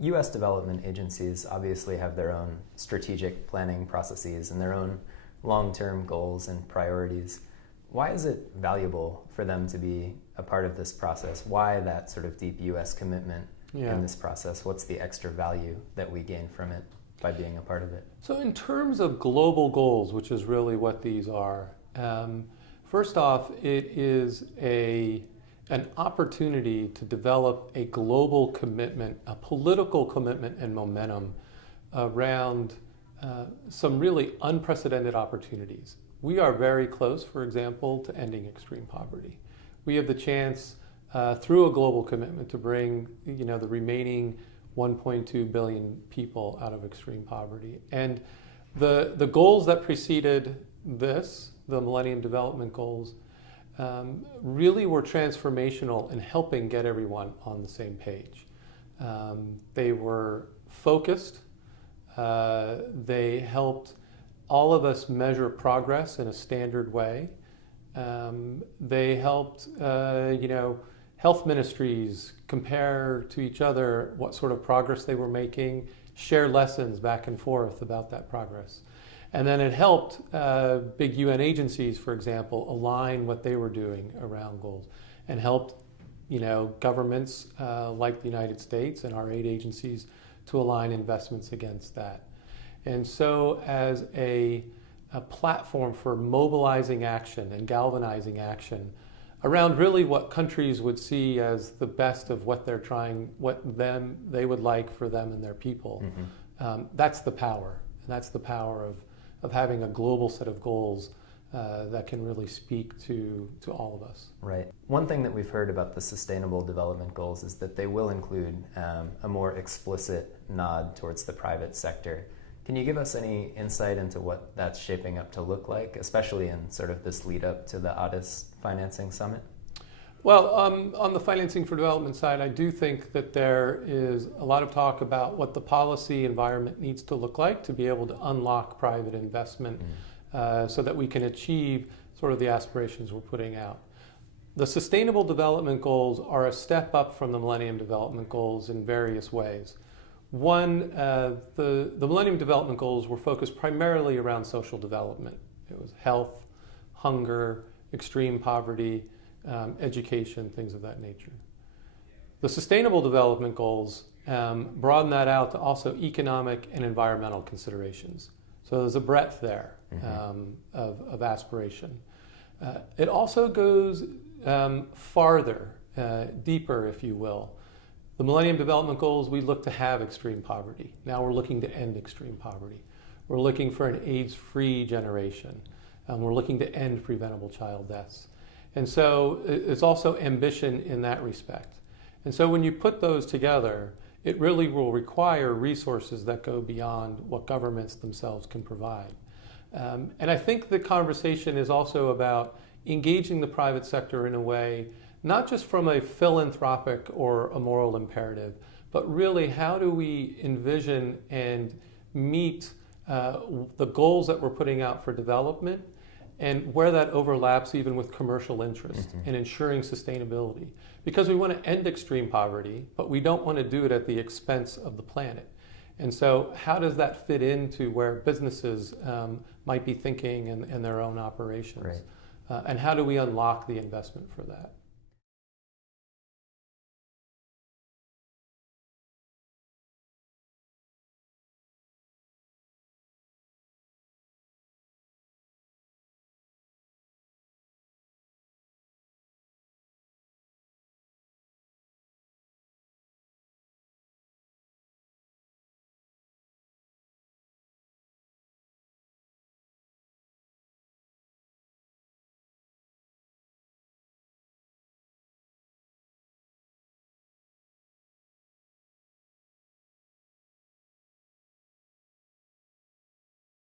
U.S. development agencies obviously have their own strategic planning processes and their own long-term goals and priorities. Why is it valuable for them to be a part of this process? Why that sort of deep U.S. commitment in this process? What's the extra value that we gain from it by being a part of it? So in terms of global goals, which is really what these are, first off, it is an opportunity to develop a global commitment, a political commitment and momentum around some really unprecedented opportunities. We are very close, for example, to ending extreme poverty. We have the chance through a global commitment to bring the remaining 1.2 billion people out of extreme poverty. And the goals that preceded this, the Millennium Development Goals, really were transformational in helping get everyone on the same page. They were focused. They helped all of us measure progress in a standard way. They helped, health ministries compare to each other what sort of progress they were making, share lessons back and forth about that progress. And then it helped big UN agencies, for example, align what they were doing around goals, and helped governments like the United States and our aid agencies to align investments against that. And so as a platform for mobilizing action and galvanizing action around really what countries would see as the best of what they're trying, they would like for them and their people. Mm-hmm. That's the power. And that's the power of having a global set of goals that can really speak to all of us. Right. One thing that we've heard about the Sustainable Development Goals is that they will include a more explicit nod towards the private sector. Can you give us any insight into what that's shaping up to look like, especially in sort of this lead up to the Addis Financing Summit? Well, on the financing for development side, I do think that there is a lot of talk about what the policy environment needs to look like to be able to unlock private investment so that we can achieve sort of the aspirations we're putting out. The Sustainable Development Goals are a step up from the Millennium Development Goals in various ways. One, the Millennium Development Goals were focused primarily around social development. It was health, hunger, extreme poverty, education, things of that nature. The Sustainable Development Goals broaden that out to also economic and environmental considerations. So there's a breadth there of aspiration. It also goes farther, deeper, if you will. The Millennium Development Goals, we look to have extreme poverty. Now we're looking to end extreme poverty. We're looking for an AIDS-free generation. We're looking to end preventable child deaths. And so it's also ambition in that respect. And so when you put those together, it really will require resources that go beyond what governments themselves can provide. And I think the conversation is also about engaging the private sector in a way, not just from a philanthropic or a moral imperative, but really how do we envision and meet the goals that we're putting out for development, and where that overlaps even with commercial interest and ensuring sustainability. Because we want to end extreme poverty, but we don't want to do it at the expense of the planet. And so how does that fit into where businesses might be thinking in their own operations? Right. And how do we unlock the investment for that?